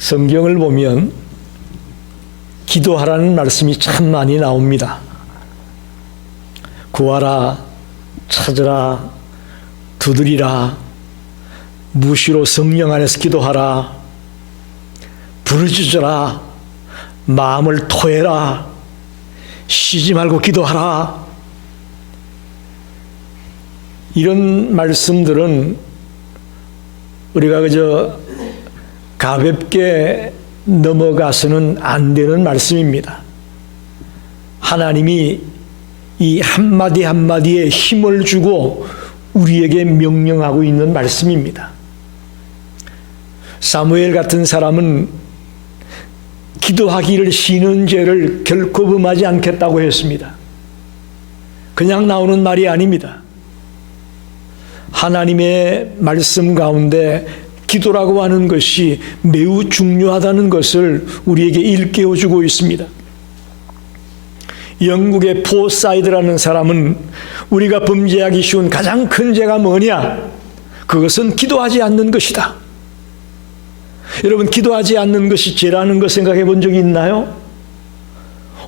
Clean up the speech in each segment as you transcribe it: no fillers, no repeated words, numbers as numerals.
성경을 보면 기도하라는 말씀이 참 많이 나옵니다. 구하라, 찾으라, 두드리라, 무시로 성령 안에서 기도하라, 부르짖어라, 마음을 토해라, 쉬지 말고 기도하라. 이런 말씀들은 우리가 그저 가볍게 넘어가서는 안 되는 말씀입니다. 하나님이 이 한마디 한마디에 힘을 주고 우리에게 명령하고 있는 말씀입니다. 사무엘 같은 사람은 기도하기를 쉬는 죄를 결코 범하지 않겠다고 했습니다. 그냥 나오는 말이 아닙니다. 하나님의 말씀 가운데 기도라고 하는 것이 매우 중요하다는 것을 우리에게 일깨워주고 있습니다. 영국의 포사이드라는 사람은 우리가 범죄하기 쉬운 가장 큰 죄가 뭐냐? 그것은 기도하지 않는 것이다. 여러분, 기도하지 않는 것이 죄라는 것 생각해 본 적이 있나요?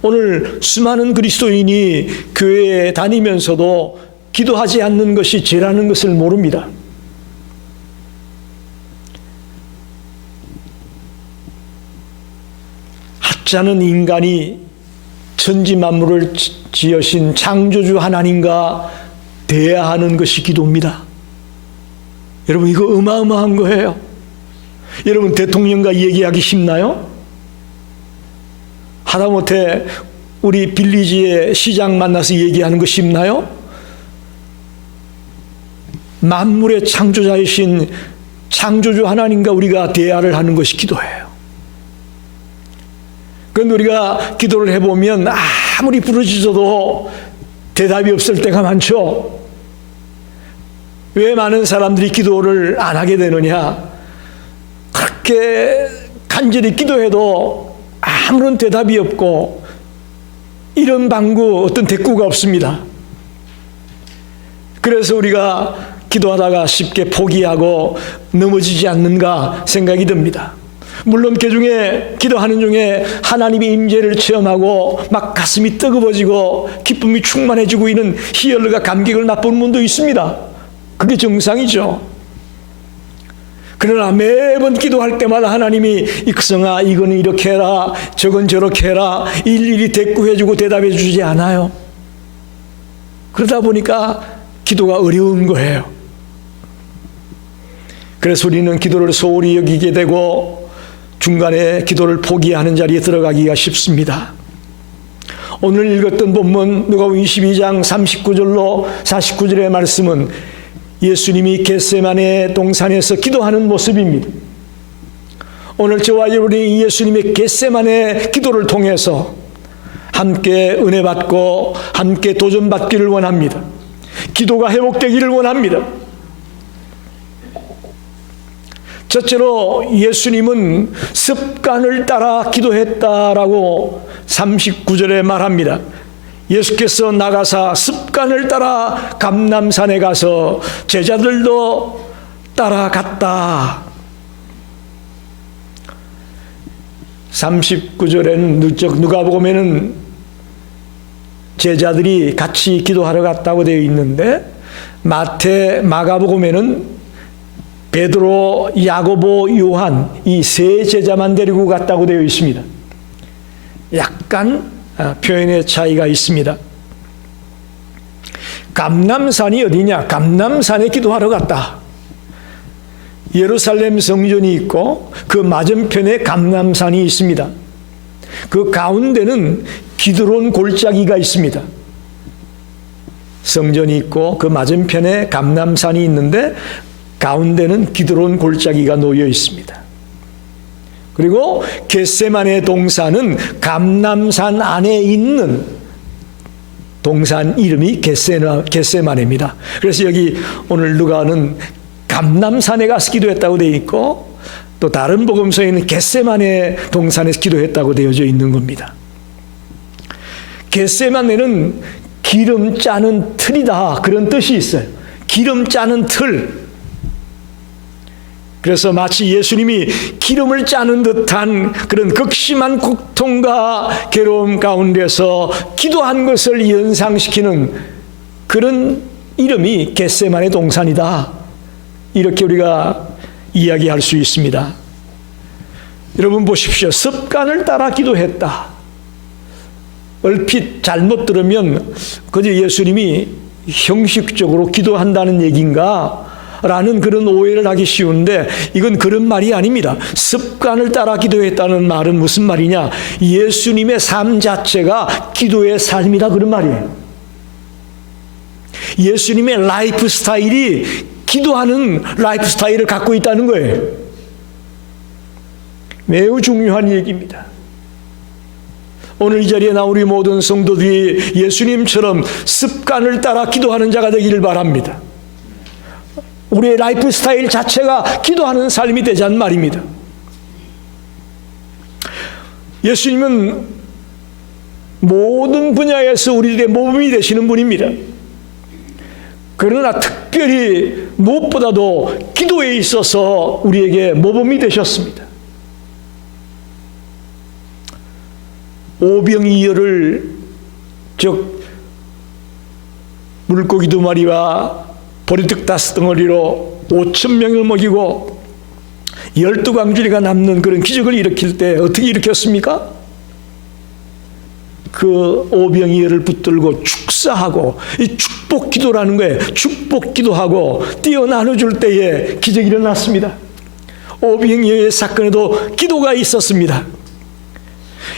오늘 수많은 그리스도인이 교회에 다니면서도 기도하지 않는 것이 죄라는 것을 모릅니다. 하찮은 인간이 천지 만물을 지으신 창조주 하나님과 대화하는 것이 기도입니다. 여러분, 이거 어마어마한 거예요. 여러분, 대통령과 얘기하기 쉽나요? 하다못해 우리 빌리지의 시장 만나서 얘기하는 거 쉽나요? 만물의 창조자이신 창조주 하나님과 우리가 대화를 하는 것이 기도예요. 그런데 우리가 기도를 해보면 아무리 부르짖어도 대답이 없을 때가 많죠. 왜 많은 사람들이 기도를 안 하게 되느냐? 그렇게 간절히 기도해도 아무런 대답이 없고 이런 방구, 어떤 대꾸가 없습니다. 그래서 우리가 기도하다가 쉽게 포기하고 넘어지지 않는가 생각이 듭니다. 물론 그 중에 기도하는 중에 하나님의 임재를 체험하고 막 가슴이 뜨거워지고 기쁨이 충만해지고 있는 희열과 감격을 맛보는 분도 있습니다. 그게 정상이죠. 그러나 매번 기도할 때마다 하나님이 익성아, 이거는 이렇게 해라, 저건 저렇게 해라, 일일이 대꾸해주고 대답해주지 않아요. 그러다 보니까 기도가 어려운 거예요. 그래서 우리는 기도를 소홀히 여기게 되고 중간에 기도를 포기하는 자리에 들어가기가 쉽습니다. 오늘 읽었던 본문 누가복음 22장 39절로 49절의 말씀은 예수님이 겟세마네 동산에서 기도하는 모습입니다. 오늘 저와 여러분이 예수님의 겟세마네 기도를 통해서 함께 은혜 받고 함께 도전받기를 원합니다. 기도가 회복되기를 원합니다. 첫째로 예수님은 습관을 따라 기도했다라고 39절에 말합니다. 예수께서 나가사 습관을 따라 감람산에 가서 제자들도 따라갔다. 39절에는 누가복음에는 제자들이 같이 기도하러 갔다고 되어 있는데 마가복음에는 베드로, 야고보, 요한 이 세 제자만 데리고 갔다고 되어 있습니다. 약간 표현의 차이가 있습니다. 감람산이 어디냐? 감람산에 기도하러 갔다. 예루살렘 성전이 있고 그 맞은편에 감람산이 있습니다. 그 가운데는 기드론 골짜기가 있습니다. 성전이 있고 그 맞은편에 감람산이 있는데 가운데는 기드론 골짜기가 놓여 있습니다. 그리고 겟세마네 동산은 감람산 안에 있는 동산 이름이 겟세마네입니다. 그래서 여기 오늘 누가는 감람산에 가서 기도했다고 되어 있고 또 다른 복음서에는 겟세마네 동산에서 기도했다고 되어져 있는 겁니다. 겟세마네는 기름 짜는 틀이다, 그런 뜻이 있어요. 기름 짜는 틀. 그래서 마치 예수님이 기름을 짜는 듯한 그런 극심한 고통과 괴로움 가운데서 기도한 것을 연상시키는 그런 이름이 겟세마네 동산이다. 이렇게 우리가 이야기할 수 있습니다. 여러분 보십시오. 습관을 따라 기도했다. 얼핏 잘못 들으면 그저 예수님이 형식적으로 기도한다는 얘기인가? 라는 그런 오해를 하기 쉬운데 이건 그런 말이 아닙니다. 습관을 따라 기도했다는 말은 무슨 말이냐? 예수님의 삶 자체가 기도의 삶이다 그런 말이에요. 예수님의 라이프 스타일이 기도하는 라이프 스타일을 갖고 있다는 거예요. 매우 중요한 얘기입니다. 오늘 이 자리에 나온 우리 모든 성도들이 예수님처럼 습관을 따라 기도하는 자가 되기를 바랍니다. 우리의 라이프 스타일 자체가 기도하는 삶이 되자는 말입니다. 예수님은 모든 분야에서 우리들의 모범이 되시는 분입니다. 그러나 특별히 무엇보다도 기도에 있어서 우리에게 모범이 되셨습니다. 오병이어를 즉 물고기 2마리와 보리떡 5덩어리로 5,000명을 먹이고 12광주리가 남는 그런 기적을 일으킬 때 어떻게 일으켰습니까? 그 오병이어를 붙들고 축사하고 이 축복 기도라는 거예요. 축복 기도하고 띄어 나눠줄 때에 기적이 일어났습니다. 오병이어의 사건에도 기도가 있었습니다.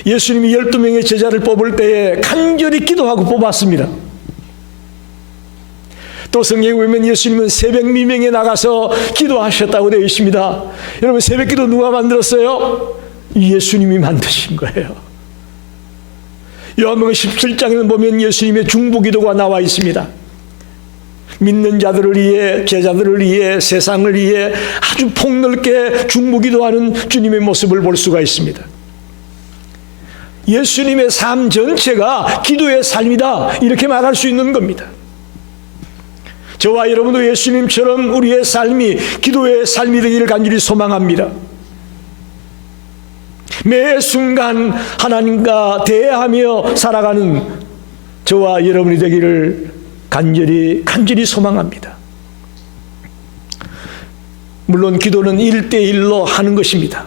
예수님이 12명의 제자를 뽑을 때에 간절히 기도하고 뽑았습니다. 또 성경에 보면 예수님은 새벽 미명에 나가서 기도하셨다고 되어 있습니다. 여러분 새벽 기도 누가 만들었어요? 예수님이 만드신 거예요. 요한복음 17장에는 보면 예수님의 중보기도가 나와 있습니다. 믿는 자들을 위해 제자들을 위해 세상을 위해 아주 폭넓게 중보기도하는 주님의 모습을 볼 수가 있습니다. 예수님의 삶 전체가 기도의 삶이다 이렇게 말할 수 있는 겁니다. 저와 여러분도 예수님처럼 우리의 삶이 기도의 삶이 되기를 간절히 소망합니다. 매 순간 하나님과 대화하며 살아가는 저와 여러분이 되기를 간절히 소망합니다. 물론 기도는 1대1로 하는 것입니다.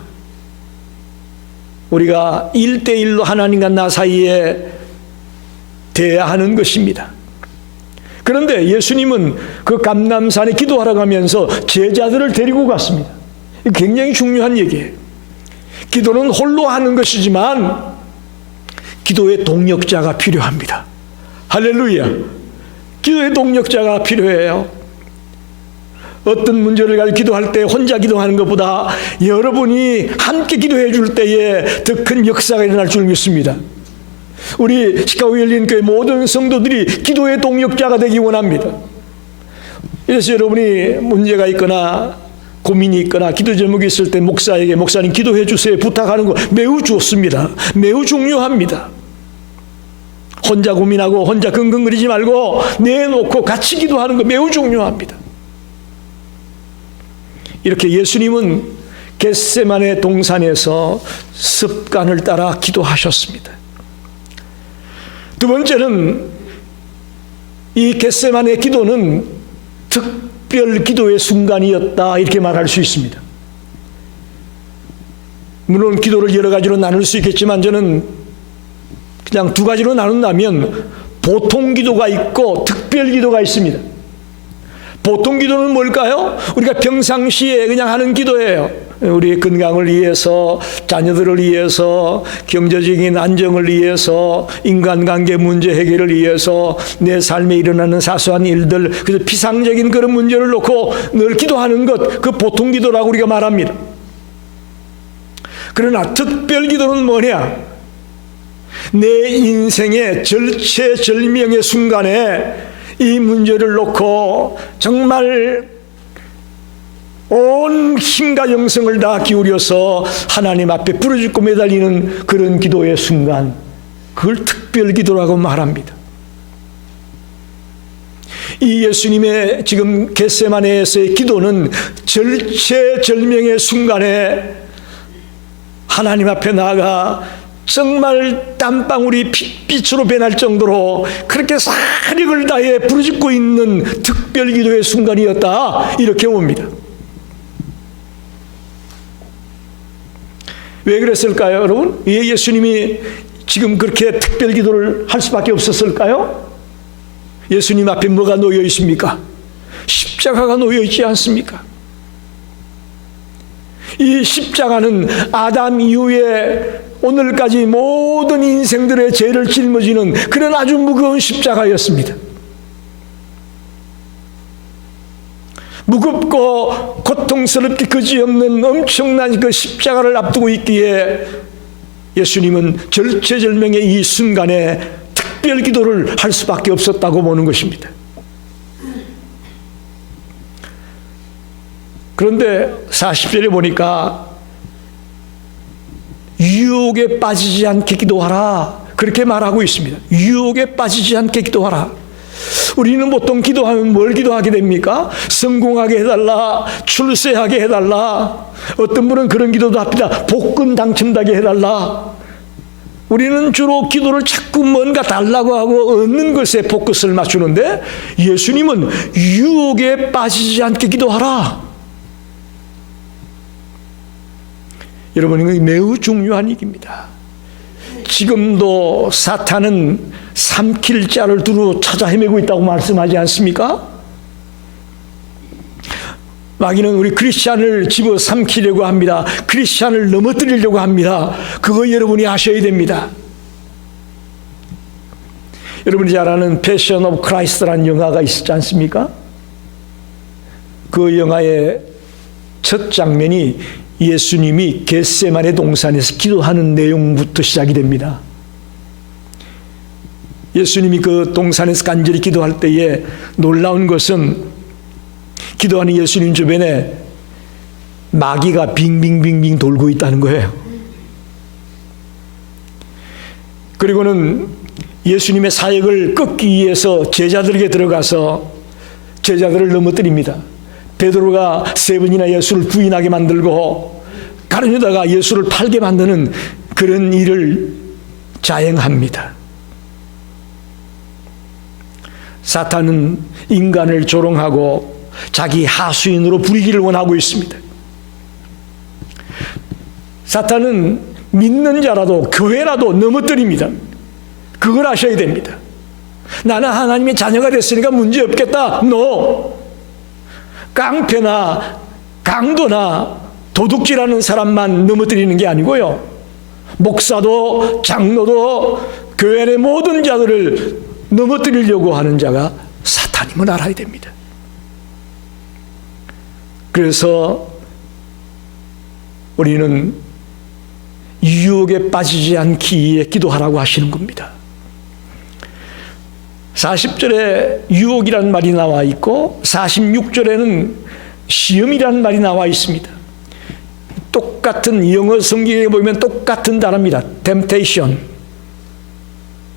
우리가 1대1로 하나님과 나 사이에 대화하는 것입니다. 그런데 예수님은 그 감람산에 기도하러 가면서 제자들을 데리고 갔습니다. 굉장히 중요한 얘기예요. 기도는 홀로 하는 것이지만 기도의 동력자가 필요합니다. 할렐루야. 기도의 동력자가 필요해요. 어떤 문제를 가지고 기도할 때 혼자 기도하는 것보다 여러분이 함께 기도해 줄 때에 더 큰 역사가 일어날 줄 믿습니다. 우리 시카고 열린교회 모든 성도들이 기도의 동력자가 되기 원합니다. 그래서 여러분이 문제가 있거나 고민이 있거나 기도 제목이 있을 때 목사에게 목사님 기도해 주세요 부탁하는 거 매우 좋습니다. 매우 중요합니다. 혼자 고민하고 혼자 긍긍거리지 말고 내놓고 같이 기도하는 거 매우 중요합니다. 이렇게 예수님은 겟세마네 동산에서 습관을 따라 기도하셨습니다. 두 번째는 이 겟세마네 기도는 특별 기도의 순간이었다 이렇게 말할 수 있습니다. 물론 기도를 여러 가지로 나눌 수 있겠지만 저는 그냥 두 가지로 나눈다면 보통 기도가 있고 특별 기도가 있습니다. 보통 기도는 뭘까요? 우리가 평상시에 그냥 하는 기도예요. 우리 건강을 위해서, 자녀들을 위해서, 경제적인 안정을 위해서, 인간관계 문제 해결을 위해서, 내 삶에 일어나는 사소한 일들, 그래서 피상적인 그런 문제를 놓고 늘 기도하는 것, 그 보통 기도라고 우리가 말합니다. 그러나 특별 기도는 뭐냐? 내 인생의 절체절명의 순간에 이 문제를 놓고 정말 온 힘과 영성을 다 기울여서 하나님 앞에 부르짖고 매달리는 그런 기도의 순간, 그걸 특별 기도라고 말합니다. 이 예수님의 지금 겟세마네에서의 기도는 절체절명의 순간에 하나님 앞에 나아가 정말 땀방울이 핏빛으로 변할 정도로 그렇게 사력을 다해 부르짖고 있는 특별 기도의 순간이었다, 이렇게 봅니다. 왜 그랬을까요, 여러분? 왜 예수님이 지금 그렇게 특별 기도를 할 수밖에 없었을까요? 예수님 앞에 뭐가 놓여 있습니까? 십자가가 놓여 있지 않습니까? 이 십자가는 아담 이후에 오늘까지 모든 인생들의 죄를 짊어지는 그런 아주 무거운 십자가였습니다. 무겁고 고통스럽게 그지없는 엄청난 그 십자가를 앞두고 있기에 예수님은 절체절명의 이 순간에 특별 기도를 할 수밖에 없었다고 보는 것입니다. 그런데 40절에 보니까 유혹에 빠지지 않게 기도하라, 그렇게 말하고 있습니다. 유혹에 빠지지 않게 기도하라. 우리는 보통 기도하면 뭘 기도하게 됩니까? 성공하게 해달라, 출세하게 해달라, 어떤 분은 그런 기도도 합니다. 복권 당첨되게 해달라. 우리는 주로 기도를 자꾸 뭔가 달라고 하고 얻는 것에 포커스를 맞추는데, 예수님은 유혹에 빠지지 않게 기도하라. 여러분, 이거 매우 중요한 얘기입니다. 지금도 사탄은 삼킬 자를 두루 찾아 헤매고 있다고 말씀하지 않습니까? 마귀는 우리 크리스찬을 집어 삼키려고 합니다. 크리스찬을 넘어뜨리려고 합니다. 그거 여러분이 아셔야 됩니다. 여러분이 잘 아는 패션 오브 크라이스트라는 영화가 있었지 않습니까? 그 영화의 첫 장면이 예수님이 겟세마네 동산에서 기도하는 내용부터 시작이 됩니다. 예수님이 그 동산에서 간절히 기도할 때에 놀라운 것은 기도하는 예수님 주변에 마귀가 빙빙빙빙 돌고 있다는 거예요. 그리고는 예수님의 사역을 끊기 위해서 제자들에게 들어가서 제자들을 넘어뜨립니다. 베드로가 3번이나 예수를 부인하게 만들고 가룟유다가 예수를 팔게 만드는 그런 일을 자행합니다. 사탄은 인간을 조롱하고 자기 하수인으로 부리기를 원하고 있습니다. 사탄은 믿는 자라도 교회라도 넘어뜨립니다. 그걸 아셔야 됩니다. 나는 하나님의 자녀가 됐으니까 문제 없겠다. No. 깡패나 강도나 도둑질하는 사람만 넘어뜨리는 게 아니고요, 목사도 장로도 교회 내 모든 자들을 넘어뜨리려고 하는 자가 사탄임을 알아야 됩니다. 그래서 우리는 유혹에 빠지지 않기 위해 기도하라고 하시는 겁니다. 40절에 유혹이라는 말이 나와 있고 46절에는 시험이라는 말이 나와 있습니다. 똑같은 영어 성경에 보면 똑같은 단어입니다.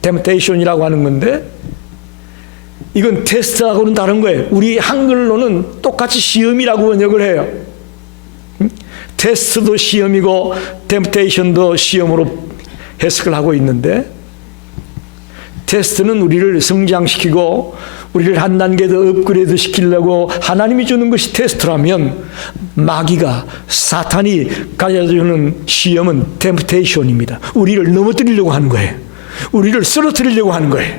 temptation이라고 하는 건데, 이건 테스트하고는 다른 거예요. 우리 한글로는 똑같이 시험이라고 번역을 해요. 테스트도 시험이고 temptation도 시험으로 해석을 하고 있는데, 테스트는 우리를 성장시키고 우리를 한 단계 더 업그레이드 시키려고 하나님이 주는 것이 테스트라면, 마귀가 사탄이 가져주는 시험은 템프테이션입니다. 우리를 넘어뜨리려고 하는 거예요. 우리를 쓰러뜨리려고 하는 거예요.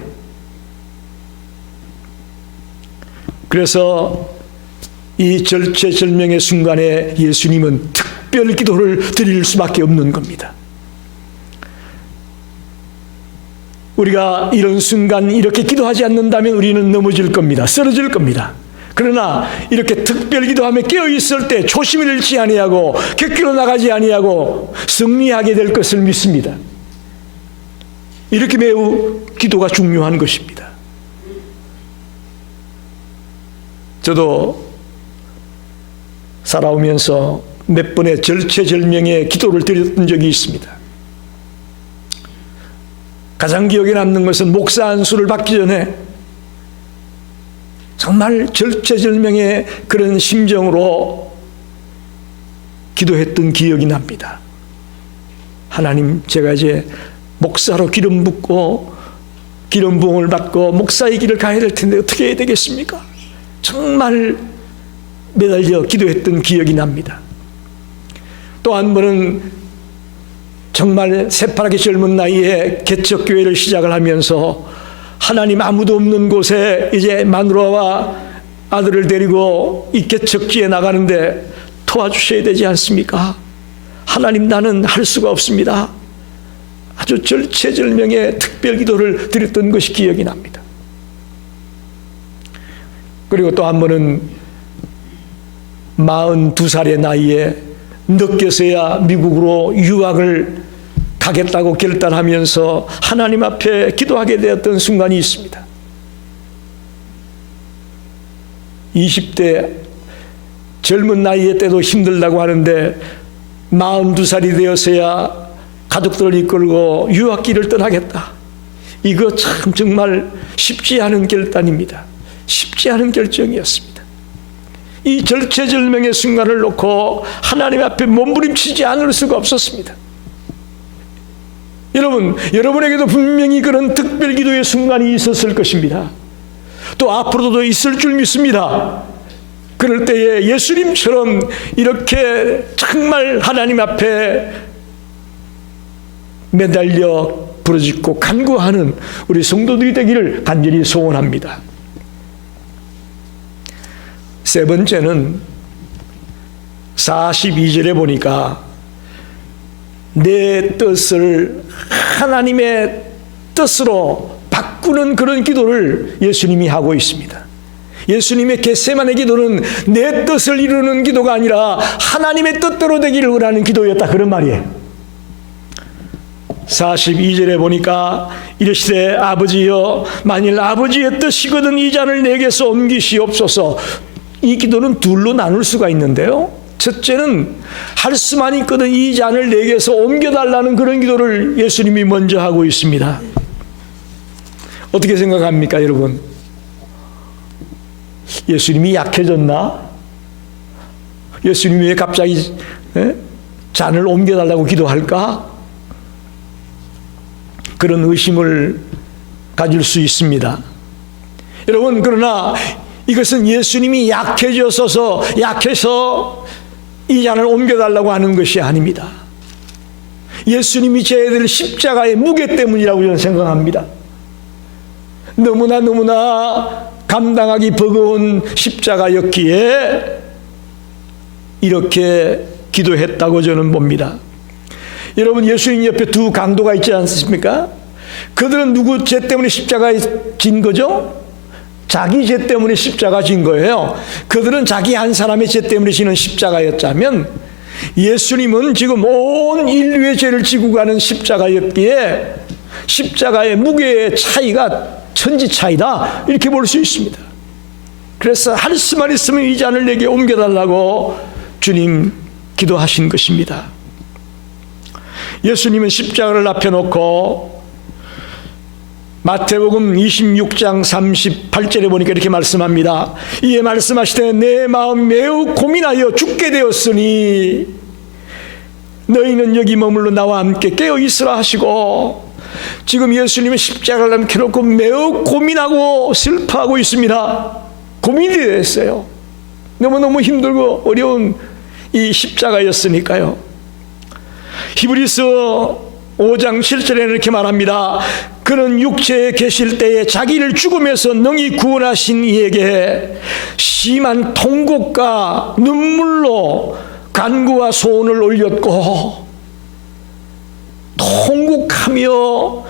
그래서 이 절체절명의 순간에 예수님은 특별 기도를 드릴 수밖에 없는 겁니다. 우리가 이런 순간 이렇게 기도하지 않는다면 우리는 넘어질 겁니다. 쓰러질 겁니다. 그러나 이렇게 특별 기도하며 깨어있을 때 초심을 잃지 아니하고 객기로 나가지 아니하고 승리하게 될 것을 믿습니다. 이렇게 매우 기도가 중요한 것입니다. 저도 살아오면서 몇 번의 절체절명의 기도를 드렸던 적이 있습니다. 가장 기억에 남는 것은 목사 안수를 받기 전에 정말 절체절명의 그런 심정으로 기도했던 기억이 납니다. 하나님, 제가 이제 목사로 기름 붓고 기름 부음을 받고 목사의 길을 가야 될 텐데 어떻게 해야 되겠습니까? 정말 매달려 기도했던 기억이 납니다. 또 한 번은 정말 새파랗게 젊은 나이에 개척교회를 시작을 하면서 하나님 아무도 없는 곳에 이제 마누라와 아들을 데리고 이 개척지에 나가는데 도와주셔야 되지 않습니까? 하나님, 나는 할 수가 없습니다. 아주 절체절명의 특별 기도를 드렸던 것이 기억이 납니다. 그리고 또 한 번은 42살의 나이에 늦게서야 미국으로 유학을 가겠다고 결단하면서 하나님 앞에 기도하게 되었던 순간이 있습니다. 20대 젊은 나이에 때도 힘들다고 하는데 42살이 되어서야 가족들을 이끌고 유학길을 떠나겠다. 이거 참 정말 쉽지 않은 결단입니다. 쉽지 않은 결정이었습니다. 이 절체절명의 순간을 놓고 하나님 앞에 몸부림치지 않을 수가 없었습니다. 여러분, 여러분에게도 분명히 그런 특별 기도의 순간이 있었을 것입니다. 또 앞으로도 있을 줄 믿습니다. 그럴 때에 예수님처럼 이렇게 정말 하나님 앞에 매달려 부르짖고 간구하는 우리 성도들이 되기를 간절히 소원합니다. 세 번째는 42절에 보니까 내 뜻을 하나님의 뜻으로 바꾸는 그런 기도를 예수님이 하고 있습니다. 예수님의 겟세마네 기도는 내 뜻을 이루는 기도가 아니라 하나님의 뜻대로 되기를 원하는 기도였다, 그런 말이에요. 42절에 보니까 이르시되 아버지여, 만일 아버지의 뜻이거든 이 잔을 내게서 옮기시옵소서. 이 기도는 둘로 나눌 수가 있는데요, 첫째는 할 수만 있거든 이 잔을 내게서 옮겨달라는 그런 기도를 예수님이 먼저 하고 있습니다. 어떻게 생각합니까, 여러분? 예수님이 약해졌나? 예수님이 왜 갑자기 잔을 옮겨달라고 기도할까? 그런 의심을 가질 수 있습니다. 여러분, 그러나 이것은 예수님이 약해서 이 잔을 옮겨달라고 하는 것이 아닙니다. 예수님이 져야 될 십자가의 무게 때문이라고 저는 생각합니다. 너무나 감당하기 버거운 십자가였기에 이렇게 기도했다고 저는 봅니다. 여러분, 예수님 옆에 두 강도가 있지 않습니까? 그들은 누구 죄 때문에 십자가에 진 거죠? 자기 죄 때문에 십자가 진 거예요. 그들은 자기 한 사람의 죄 때문에 지는 십자가였다면 예수님은 지금 온 인류의 죄를 지고 가는 십자가였기에 십자가의 무게의 차이가 천지 차이다, 이렇게 볼 수 있습니다. 그래서 할 수만 있으면 이 잔을 내게 옮겨달라고 주님 기도하신 것입니다. 예수님은 십자가를 앞에 놓고 마태복음 26장 38절에 보니까 이렇게 말씀합니다. 이에 말씀하시되 내 마음 매우 고민하여 죽게 되었으니 너희는 여기 머물러 나와 함께 깨어 있으라 하시고, 지금 예수님은 십자가를 남겨놓고 매우 고민하고 슬퍼하고 있습니다. 고민이 됐어요. 너무너무 힘들고 어려운 이 십자가였으니까요. 히브리서 5장 7절에는 이렇게 말합니다. 그는 육체에 계실 때에 자기를 죽음에서 능히 구원하신 이에게 심한 통곡과 눈물로 간구와 소원을 올렸고 통곡하며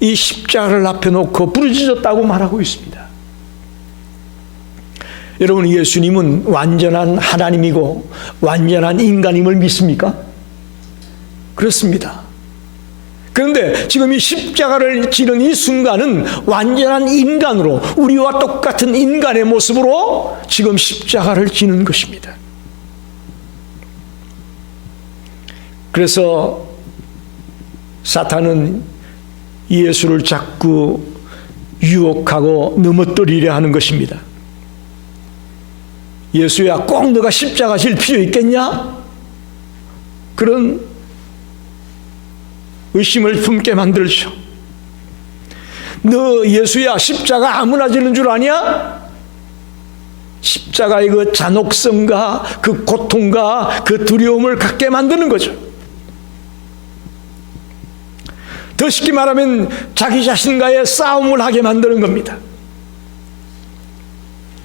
이 십자가를 앞에 놓고 부르짖었다고 말하고 있습니다. 여러분, 예수님은 완전한 하나님이고 완전한 인간임을 믿습니까? 그렇습니다. 그런데 지금 이 십자가를 지는 이 순간은 완전한 인간으로, 우리와 똑같은 인간의 모습으로 지금 십자가를 지는 것입니다. 그래서 사탄은 예수를 자꾸 유혹하고 넘어뜨리려 하는 것입니다. 예수야, 꼭 너가 십자가 질 필요 있겠냐? 그런 의심을 품게 만들죠. 너 예수야, 십자가 아무나 지는 줄 아냐? 십자가의 그 잔혹성과 그 고통과 그 두려움을 갖게 만드는 거죠. 더 쉽게 말하면 자기 자신과의 싸움을 하게 만드는 겁니다.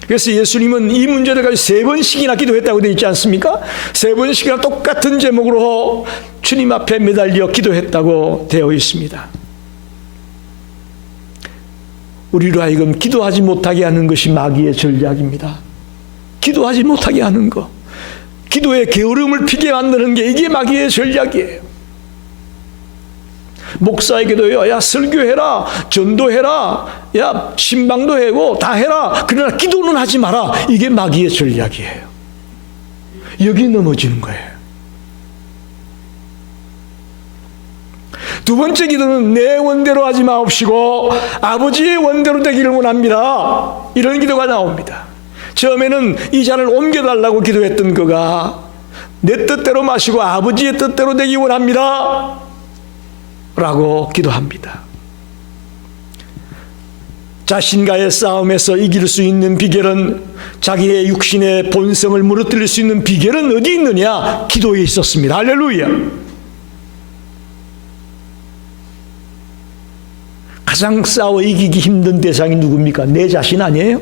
그래서 예수님은 이 문제를 가지고 3번씩이나 기도했다고 되어 있지 않습니까? 3번씩이나 똑같은 제목으로 주님 앞에 매달려 기도했다고 되어 있습니다. 우리로 하여금 기도하지 못하게 하는 것이 마귀의 전략입니다. 기도하지 못하게 하는 것, 기도의 게으름을 피게 만드는 게 이게 마귀의 전략이에요. 목사에게도요, 야 설교해라, 전도해라, 야 신방도 하고 다 해라, 그러나 기도는 하지 마라. 이게 마귀의 전략이에요. 여기 넘어지는 거예요. 두 번째 기도는 내 원대로 하지 마옵시고 아버지의 원대로 되기를 원합니다. 이런 기도가 나옵니다. 처음에는 이 잔을 옮겨달라고 기도했던 그가 내 뜻대로 마시고 아버지의 뜻대로 되기 원합니다 라고 기도합니다. 자신과의 싸움에서 이길 수 있는 비결은, 자기의 육신의 본성을 무너뜨릴 수 있는 비결은 어디 있느냐? 기도에 있었습니다. 할렐루야. 가장 싸워 이기기 힘든 대상이 누굽니까? 내 자신 아니에요?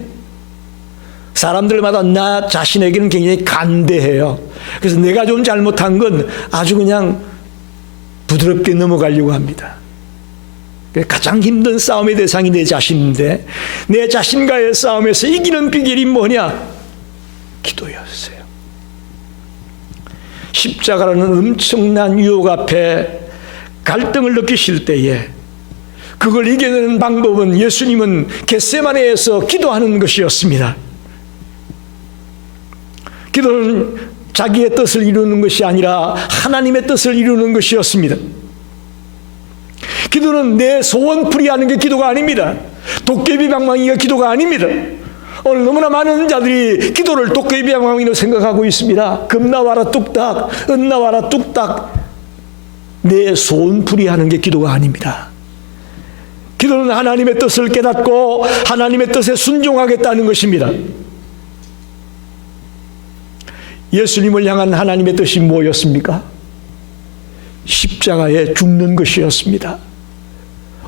사람들마다 나 자신에게는 굉장히 간대해요. 그래서 내가 좀 잘못한 건 아주 그냥 부드럽게 넘어가려고 합니다. 가장 힘든 싸움의 대상이 내 자신인데, 내 자신과의 싸움에서 이기는 비결이 뭐냐? 기도였어요. 십자가라는 엄청난 유혹 앞에 갈등을 느끼실 때에 그걸 이겨내는 방법은, 예수님은 겟세마네에서 기도하는 것이었습니다. 기도는 자기의 뜻을 이루는 것이 아니라 하나님의 뜻을 이루는 것이었습니다. 기도는 내 소원풀이하는 게 기도가 아닙니다. 도깨비 방망이가 기도가 아닙니다. 오늘 너무나 많은 자들이 기도를 도깨비 방망이로 생각하고 있습니다. 금 나와라 뚝딱, 은 나와라 뚝딱. 내 소원풀이하는 게 기도가 아닙니다. 기도는 하나님의 뜻을 깨닫고 하나님의 뜻에 순종하겠다는 것입니다. 예수님을 향한 하나님의 뜻이 뭐였습니까? 십자가에 죽는 것이었습니다.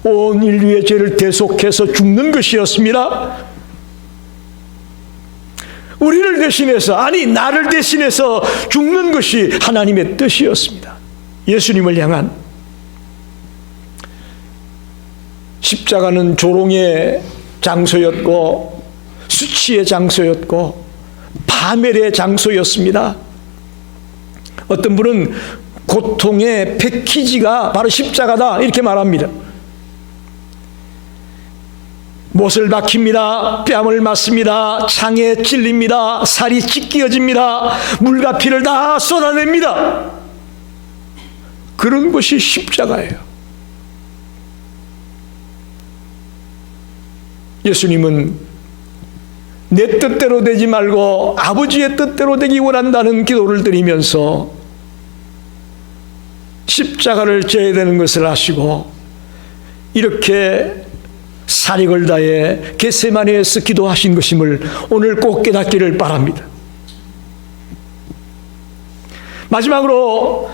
온 인류의 죄를 대속해서 죽는 것이었습니다. 우리를 대신해서, 아니 나를 대신해서 죽는 것이 하나님의 뜻이었습니다. 예수님을 향한. 십자가는 조롱의 장소였고 수치의 장소였고 파멸의 장소였습니다. 어떤 분은 고통의 패키지가 바로 십자가다 이렇게 말합니다. 못을 박힙니다. 뺨을 맞습니다. 창에 찔립니다. 살이 찢겨집니다. 물과 피를 다 쏟아냅니다. 그런 것이 십자가예요. 예수님은 내 뜻대로 되지 말고 아버지의 뜻대로 되기 원한다는 기도를 드리면서 십자가를 져야 되는 것을 아시고 이렇게 사력을 다해 겟세마네에서 기도하신 것임을 오늘 꼭 깨닫기를 바랍니다. 마지막으로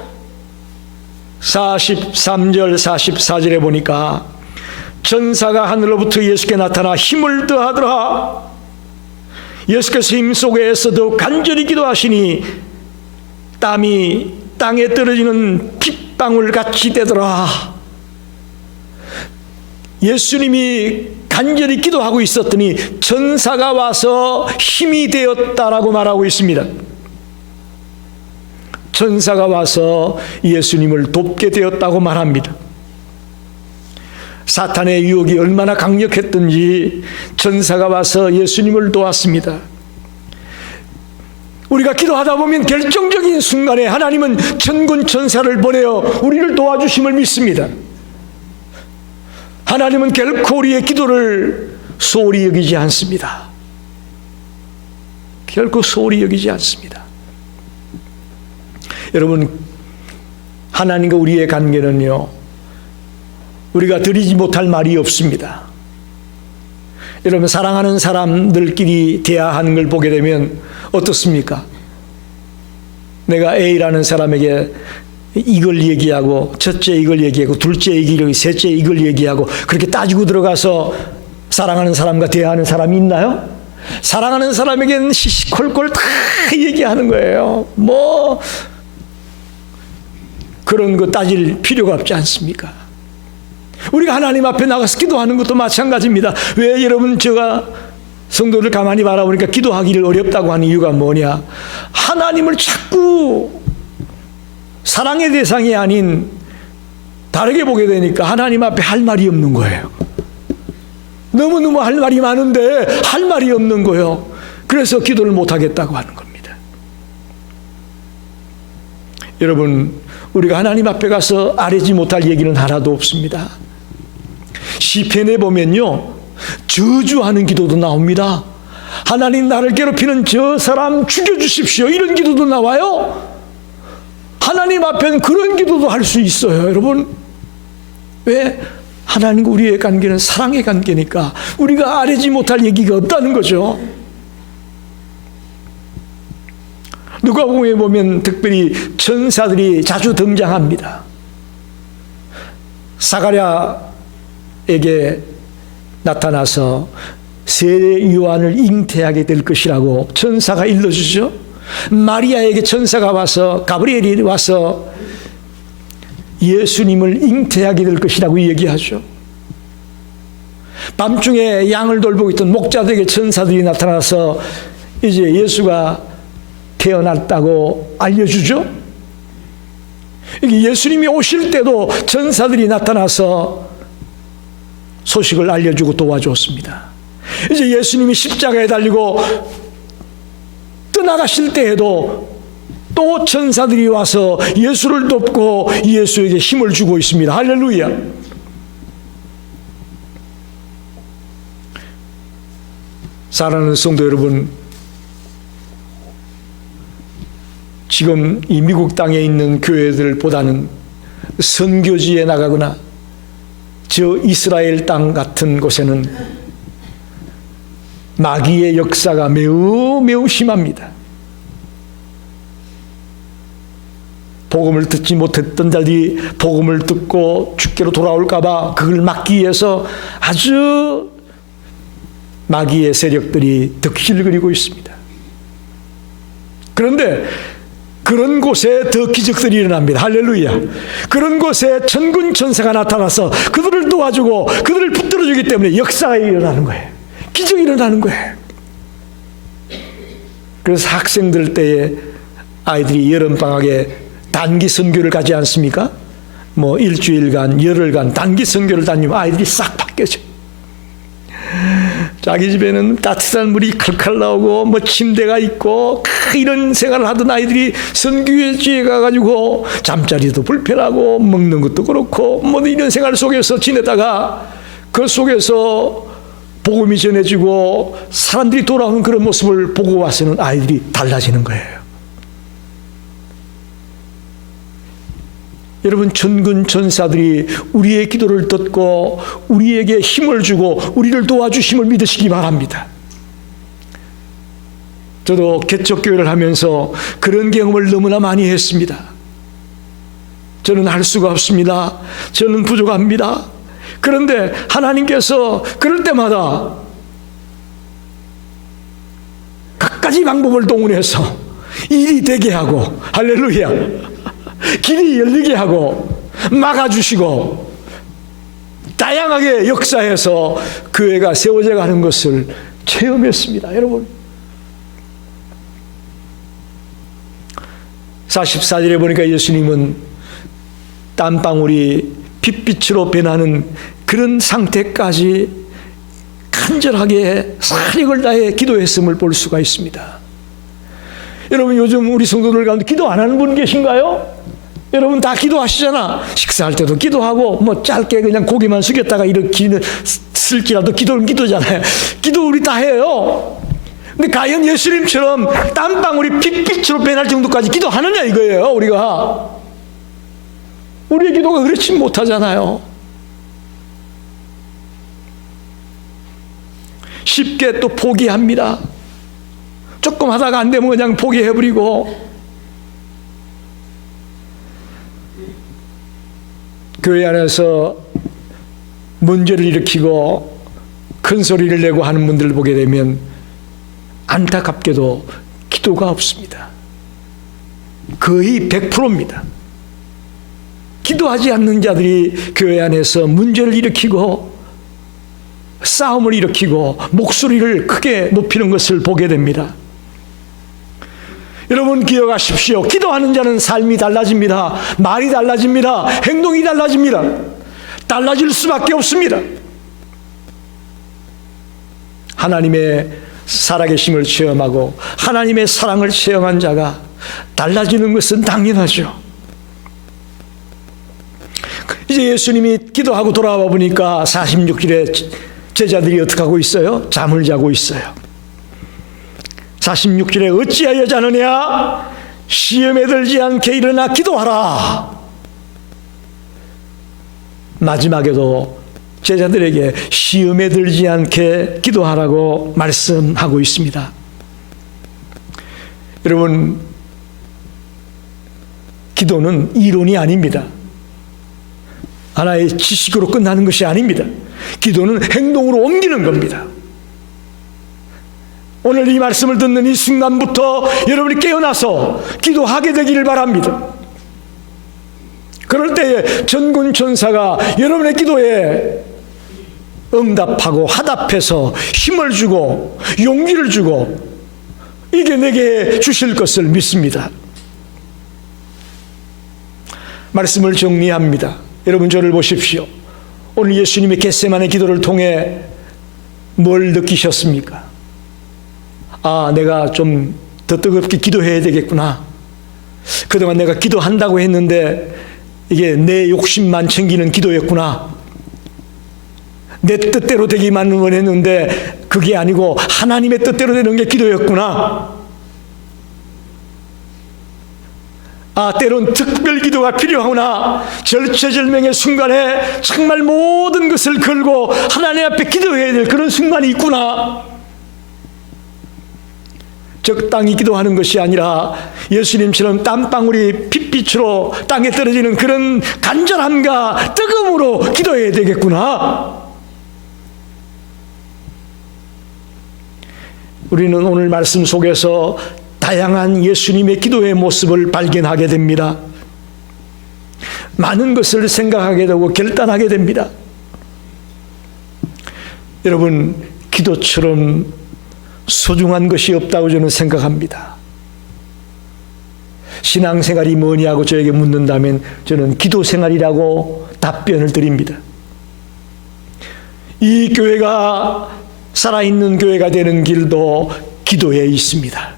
43절 44절에 보니까 전사가 하늘로부터 예수께 나타나 힘을 더하더라. 예수께서 힘 속에서 더욱 간절히 기도하시니 땀이 땅에 떨어지는 핏방울 같이 되더라. 예수님이 간절히 기도하고 있었더니 전사가 와서 힘이 되었다라고 말하고 있습니다. 전사가 와서 예수님을 돕게 되었다고 말합니다. 사탄의 유혹이 얼마나 강력했던지 전사가 와서 예수님을 도왔습니다. 우리가 기도하다 보면 결정적인 순간에 하나님은 천군 천사를 보내어 우리를 도와주심을 믿습니다. 하나님은 결코 우리의 기도를 소홀히 여기지 않습니다. 결코 소홀히 여기지 않습니다. 여러분, 하나님과 우리의 관계는요, 우리가 드리지 못할 말이 없습니다. 여러분, 사랑하는 사람들끼리 대화하는 걸 보게 되면 어떻습니까? 내가 A라는 사람에게 이걸 얘기하고, 첫째 이걸 얘기하고, 둘째 얘기하고, 셋째 이걸 얘기하고, 그렇게 따지고 들어가서 사랑하는 사람과 대화하는 사람이 있나요? 사랑하는 사람에게는 시시콜콜 다 얘기하는 거예요. 뭐 그런 거 따질 필요가 없지 않습니까? 우리가 하나님 앞에 나가서 기도하는 것도 마찬가지입니다. 왜 여러분, 제가 성도들 가만히 바라보니까 기도하기를 어렵다고 하는 이유가 뭐냐? 하나님을 자꾸 사랑의 대상이 아닌 다르게 보게 되니까 하나님 앞에 할 말이 없는 거예요. 너무너무 할 말이 많은데 할 말이 없는 거예요. 그래서 기도를 못하겠다고 하는 겁니다. 여러분, 우리가 하나님 앞에 가서 아뢰지 못할 얘기는 하나도 없습니다. 시편에 보면요, 저주하는 기도도 나옵니다. 하나님, 나를 괴롭히는 저 사람 죽여주십시오, 이런 기도도 나와요. 하나님 앞에는 그런 기도도 할 수 있어요. 여러분, 왜? 하나님과 우리의 관계는 사랑의 관계니까 우리가 아뢰지 못할 얘기가 없다는 거죠. 누가복음에 보면 특별히 천사들이 자주 등장합니다. 사가랴에게 나타나서 세례 요한을 잉태하게 될 것이라고 천사가 일러주죠. 마리아에게 천사가 와서, 가브리엘이 와서 예수님을 잉태하게 될 것이라고 얘기하죠. 밤중에 양을 돌보고 있던 목자들에게 천사들이 나타나서 이제 예수가 태어났다고 알려주죠. 예수님이 오실 때도 천사들이 나타나서 소식을 알려주고 도와줬습니다. 이제 예수님이 십자가에 달리고 떠나가실 때에도 또 천사들이 와서 예수를 돕고 예수에게 힘을 주고 있습니다. 할렐루야. 사랑하는 성도 여러분, 지금 이 미국 땅에 있는 교회들보다는 선교지에 나가거나 저 이스라엘 땅 같은 곳에는 마귀의 역사가 매우 매우 심합니다. 복음을 듣지 못했던 자들이 복음을 듣고 주께로 돌아올까 봐 그걸 막기 위해서 아주 마귀의 세력들이 득실을 그리고 있습니다. 그런데 그런 곳에 더 기적들이 일어납니다. 할렐루야. 그런 곳에 천군 천사가 나타나서 그들을 도와주고 그들을 붙들어주기 때문에 역사가 일어나는 거예요. 기적이 일어나는 거예요. 그래서 학생들 때에 아이들이 여름방학에 단기 선교를 가지 않습니까? 뭐 일주일간, 열흘간 단기 선교를 다니면 아이들이 싹 바뀌어져. 자기 집에는 따뜻한 물이 칼칼 나오고 뭐 침대가 있고 이런 생활을 하던 아이들이 선교지에 가가지고 잠자리도 불편하고 먹는 것도 그렇고 뭐 이런 생활 속에서 지내다가 그 속에서 복음이 전해지고 사람들이 돌아오는 그런 모습을 보고 와서는 아이들이 달라지는 거예요. 여러분, 천군 천사들이 우리의 기도를 듣고 우리에게 힘을 주고 우리를 도와주심을 믿으시기 바랍니다. 저도 개척교회를 하면서 그런 경험을 너무나 많이 했습니다. 저는 할 수가 없습니다. 저는 부족합니다. 그런데 하나님께서 그럴 때마다 갖가지 방법을 동원해서 일이 되게 하고, 할렐루야, 길이 열리게 하고 막아주시고 다양하게 역사해서 교회가 세워져 가는 것을 체험했습니다. 여러분, 44절에 보니까 예수님은 땀방울이 핏빛으로 변하는 그런 상태까지 간절하게 사력을 다해 기도했음을 볼 수가 있습니다. 여러분, 요즘 우리 성도들 가운데 기도 안 하는 분 계신가요? 여러분 다 기도하시잖아. 식사할 때도 기도하고 뭐 짧게 그냥 고개만 숙였다가 이렇게 슬기라도 기도는 기도잖아요. 기도 우리 다 해요. 근데 과연 예수님처럼 땀방울이 핏빛으로 변할 정도까지 기도하느냐 이거예요. 우리의 기도가 그렇지 못하잖아요. 쉽게 또 포기합니다. 조금 하다가 안 되면 그냥 포기해버리고, 교회 안에서 문제를 일으키고 큰 소리를 내고 하는 분들을 보게 되면 안타깝게도 기도가 없습니다. 거의 100%입니다. 기도하지 않는 자들이 교회 안에서 문제를 일으키고 싸움을 일으키고 목소리를 크게 높이는 것을 보게 됩니다. 여러분 기억하십시오. 기도하는 자는 삶이 달라집니다. 말이 달라집니다. 행동이 달라집니다. 달라질 수밖에 없습니다. 하나님의 살아계심을 체험하고 하나님의 사랑을 체험한 자가 달라지는 것은 당연하죠. 이제 예수님이 기도하고 돌아와 보니까 46절에 제자들이 어떻게 하고 있어요? 잠을 자고 있어요. 46절에 어찌하여 자느냐? 시험에 들지 않게 일어나 기도하라. 마지막에도 제자들에게 시험에 들지 않게 기도하라고 말씀하고 있습니다. 여러분, 기도는 이론이 아닙니다. 하나의 지식으로 끝나는 것이 아닙니다. 기도는 행동으로 옮기는 겁니다. 오늘 이 말씀을 듣는 이 순간부터 여러분이 깨어나서 기도하게 되기를 바랍니다. 그럴 때에 전군 천사가 여러분의 기도에 응답하고 화답해서 힘을 주고 용기를 주고 이겨내게 주실 것을 믿습니다. 말씀을 정리합니다. 여러분 저를 보십시오. 오늘 예수님의 겟세마네 기도를 통해 뭘 느끼셨습니까? 아, 내가 좀 더 뜨겁게 기도해야 되겠구나. 그동안 내가 기도한다고 했는데 이게 내 욕심만 챙기는 기도였구나. 내 뜻대로 되기만 원했는데 그게 아니고 하나님의 뜻대로 되는 게 기도였구나. 아, 때론 특별 기도가 필요하구나. 절체절명의 순간에 정말 모든 것을 걸고 하나님 앞에 기도해야 될 그런 순간이 있구나. 적당히 기도하는 것이 아니라 예수님처럼 땀방울이 핏빛으로 땅에 떨어지는 그런 간절함과 뜨거움으로 기도해야 되겠구나. 우리는 오늘 말씀 속에서 다양한 예수님의 기도의 모습을 발견하게 됩니다. 많은 것을 생각하게 되고 결단하게 됩니다. 여러분, 기도처럼 소중한 것이 없다고 저는 생각합니다. 신앙생활이 뭐냐고 저에게 묻는다면 저는 기도생활이라고 답변을 드립니다. 이 교회가 살아있는 교회가 되는 길도 기도에 있습니다.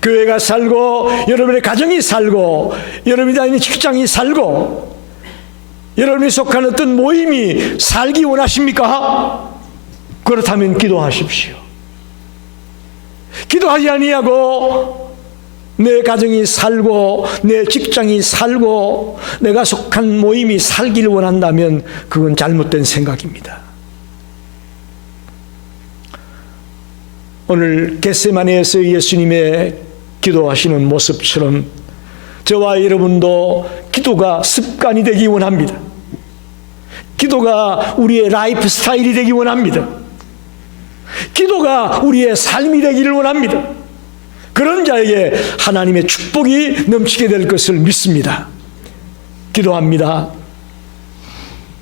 교회가 살고 여러분의 가정이 살고 여러분이 다니는 직장이 살고 여러분이 속한 어떤 모임이 살기 원하십니까? 그렇다면 기도하십시오. 기도하지 아니하고 내 가정이 살고 내 직장이 살고 내가 속한 모임이 살기를 원한다면 그건 잘못된 생각입니다. 오늘 겟세마네에서 예수님의 기도하시는 모습처럼 저와 여러분도 기도가 습관이 되기 원합니다. 기도가 우리의 라이프 스타일이 되기 원합니다. 기도가 우리의 삶이 되기를 원합니다. 그런 자에게 하나님의 축복이 넘치게 될 것을 믿습니다. 기도합니다.